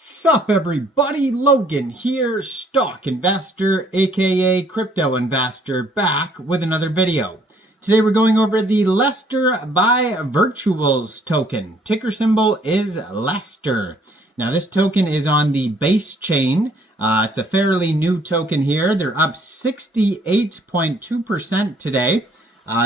Sup everybody, Logan here, stock investor aka crypto investor, back with another video. Today we're going over the Lester by Virtuals token. Ticker symbol is Lester. Now this token is on the base chain. It's a fairly new token here. They're up 68.2% today.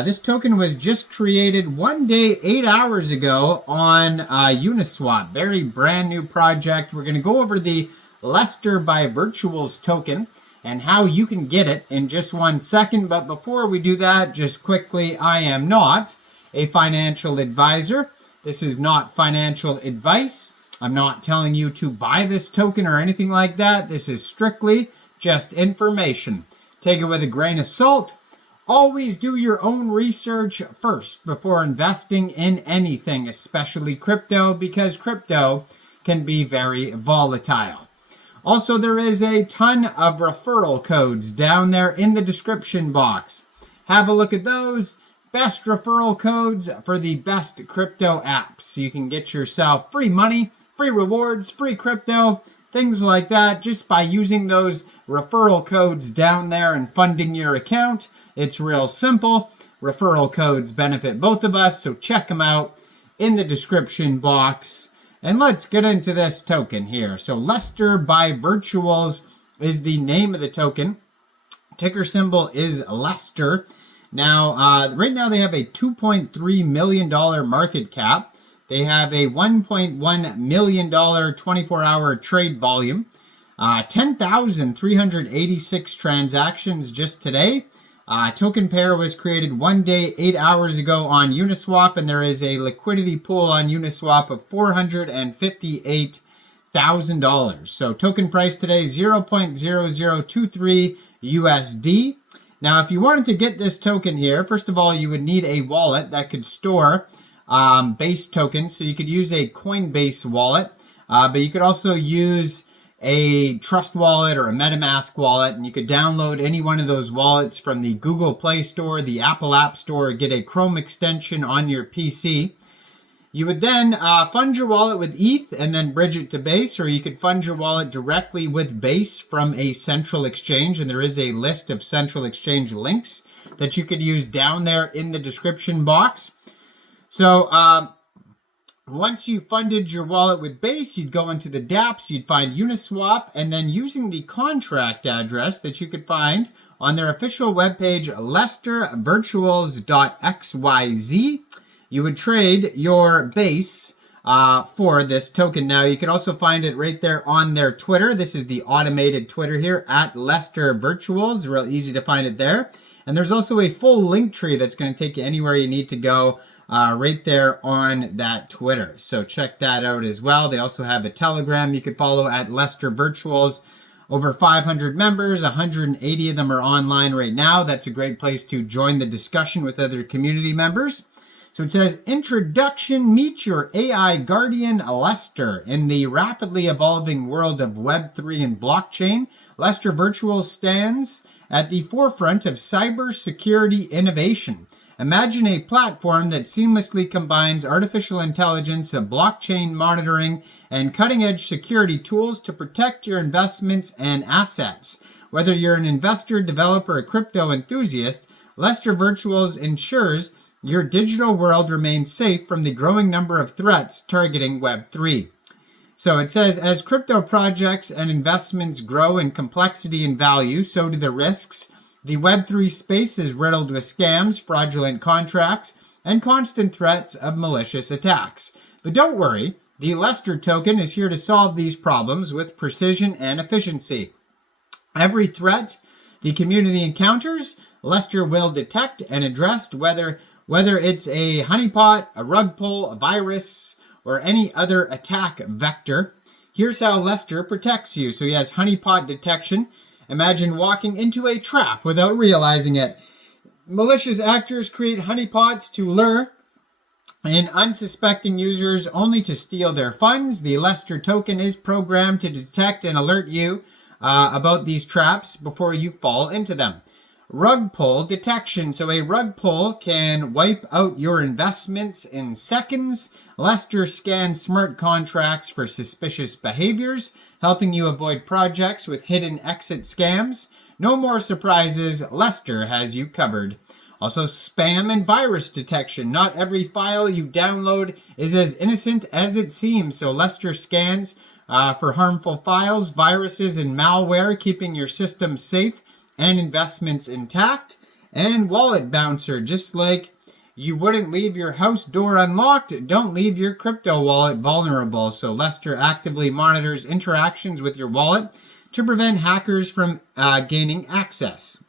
This token was just created 1 day, 8 hours ago on Uniswap. Very brand new project. We're going to go over the Lester by Virtuals token and how you can get it in just 1 second. But before we do that, just quickly, I am not a financial advisor. This is not financial advice. I'm not telling you to buy this token or anything like that. This is strictly just information. Take it with a grain of salt. Always do your own research first before investing in anything, especially crypto, because crypto can be very volatile. Also, there is a ton of referral codes down there in the description box. Have a look at those. Best referral codes for the best crypto apps. So you can get yourself free money, free rewards, free crypto, things like that, just by using those referral codes down there and funding your account. It's real simple. Referral codes benefit both of us, so check them out in the description box. And let's get into this token here. So Lester by Virtuals is the name of the token. Ticker symbol is Lester. Now, right now they have a $2.3 million market cap. They have a $1.1 million 24-hour trade volume. 10,386 transactions just today. Token pair was created 1 day, 8 hours ago on Uniswap, and there is a liquidity pool on Uniswap of $458,000. So token price today, 0.0023 USD. Now, if you wanted to get this token here, first of all, you would need a wallet that could store base tokens. So you could use a Coinbase wallet, but you could also use a Trust wallet or a MetaMask wallet, and you could download any one of those wallets from the Google Play Store, the Apple App Store, or get a Chrome extension on your PC. You would then fund your wallet with ETH and then bridge it to Base, or you could fund your wallet directly with Base from a central exchange, and there is a list of central exchange links that you could use down there in the description box. So, once you funded your wallet with Base, you'd go into the dApps, you'd find Uniswap, and then using the contract address that you could find on their official webpage, lestervirtuals.xyz, you would trade your Base for this token. Now, you can also find it right there on their Twitter. This is the automated Twitter here, at lestervirtuals. Real easy to find it there. And there's also a full link tree that's going to take you anywhere you need to go. Right there on that Twitter. So check that out as well. They also have a Telegram you could follow at Lester Virtuals. Over 500 members, 180 of them are online right now. That's a great place to join the discussion with other community members. So it says, Introduction, meet your AI guardian, Lester. In the rapidly evolving world of Web3 and blockchain, Lester Virtuals stands at the forefront of cybersecurity innovation. Imagine a platform that seamlessly combines artificial intelligence, blockchain monitoring, and cutting-edge security tools to protect your investments and assets. Whether you're an investor, developer, or crypto enthusiast, Lester Virtuals ensures your digital world remains safe from the growing number of threats targeting Web3. So it says, as crypto projects and investments grow in complexity and value, so do the risks. The Web3 space is riddled with scams, fraudulent contracts, and constant threats of malicious attacks. But don't worry, the Lester token is here to solve these problems with precision and efficiency. Every threat the community encounters, Lester will detect and address, whether it's a honeypot, a rug pull, a virus, or any other attack vector. Here's how Lester protects you. So he has honeypot detection. Imagine walking into a trap without realizing it. Malicious actors create honeypots to lure in unsuspecting users only to steal their funds. The Lester token is programmed to detect and alert you about these traps before you fall into them. rug pull detection. So a rug pull can wipe out your investments in seconds. Lester scans smart contracts for suspicious behaviors, helping you avoid projects with hidden exit scams. No more surprises, Lester has you covered. Also, spam and virus detection. Not every file you download is as innocent as it seems. So Lester scans for harmful files, viruses, and malware, keeping your system safe and investments intact. And wallet bouncer, just like you wouldn't leave your house door unlocked, don't leave your crypto wallet vulnerable. So Lester actively monitors interactions with your wallet to prevent hackers from gaining access.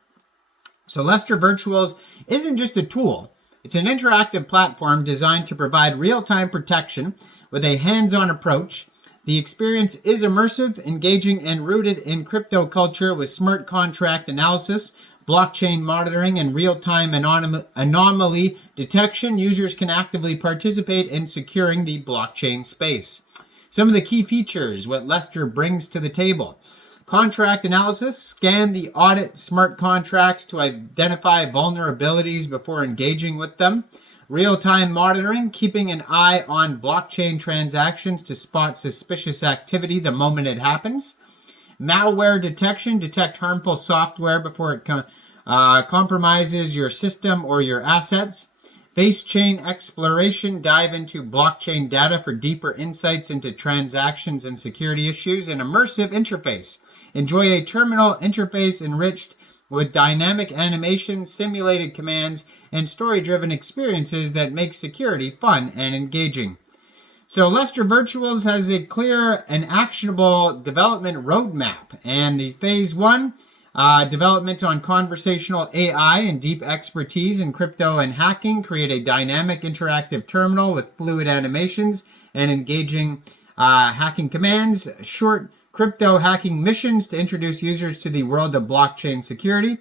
So Lester Virtuals isn't just a tool. It's an interactive platform designed to provide real-time protection with a hands-on approach. The experience is immersive, engaging, and rooted in crypto culture with smart contract analysis, blockchain monitoring, and real-time anomaly detection. Users can actively participate in securing the blockchain space. Some of the key features, what Lester brings to the table. Contract analysis, scan the audit smart contracts to identify vulnerabilities before engaging with them. Real-time monitoring, keeping an eye on blockchain transactions to spot suspicious activity the moment it happens. Malware detection, detect harmful software before it compromises your system or your assets. Base chain exploration, dive into blockchain data for deeper insights into transactions and security issues. An immersive interface. Enjoy a terminal interface enriched with dynamic animations, simulated commands, and story-driven experiences that make security fun and engaging. So Lester Virtuals has a clear and actionable development roadmap. And the phase 1, development on conversational AI and deep expertise in crypto and hacking, create a dynamic interactive terminal with fluid animations and engaging hacking commands, short crypto hacking missions to introduce users to the world of blockchain security.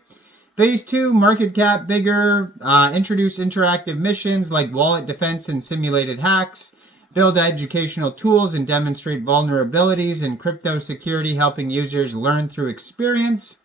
Phase 2, market cap bigger, introduce interactive missions like wallet defense and simulated hacks, build educational tools and demonstrate vulnerabilities in crypto security, helping users learn through experience.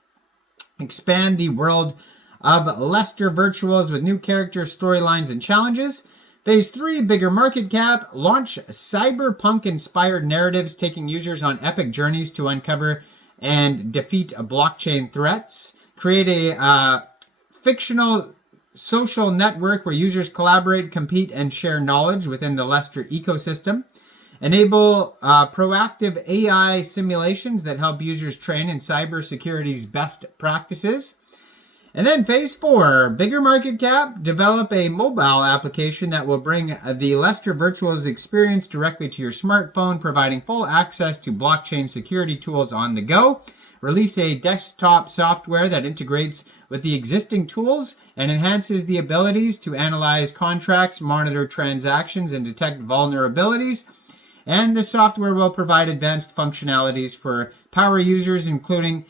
Expand the world of Lester Virtuals with new characters, storylines, and challenges. Phase 3, bigger market cap, launch cyberpunk-inspired narratives, taking users on epic journeys to uncover and defeat blockchain threats. Create a fictional social network where users collaborate, compete, and share knowledge within the Lester ecosystem. Enable proactive AI simulations that help users train in cybersecurity's best practices. And then phase 4, bigger market cap, develop a mobile application that will bring the Lester Virtuals experience directly to your smartphone, providing full access to blockchain security tools on the go. Release a desktop software that integrates with the existing tools and enhances the abilities to analyze contracts, monitor transactions, and detect vulnerabilities. And the software will provide advanced functionalities for power users, including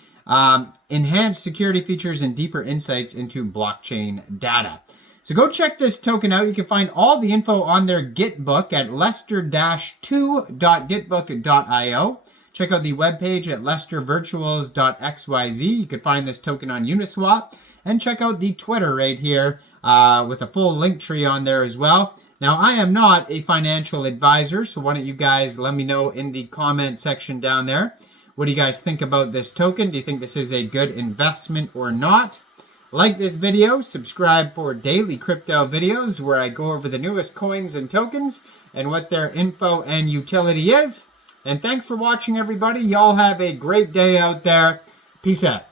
enhanced security features and deeper insights into blockchain data. So go check this token out. You can find all the info on their Gitbook at lester-2.gitbook.io. Check out the webpage at lestervirtuals.xyz. You can find this token on Uniswap. And check out the Twitter right here with a full link tree on there as well. Now, I am not a financial advisor, so why don't you guys let me know in the comment section down there. What do you guys think about this token? Do you think this is a good investment or not? Like this video, subscribe for daily crypto videos where I go over the newest coins and tokens and what their info and utility is. And thanks for watching, everybody. Y'all have a great day out there. Peace out.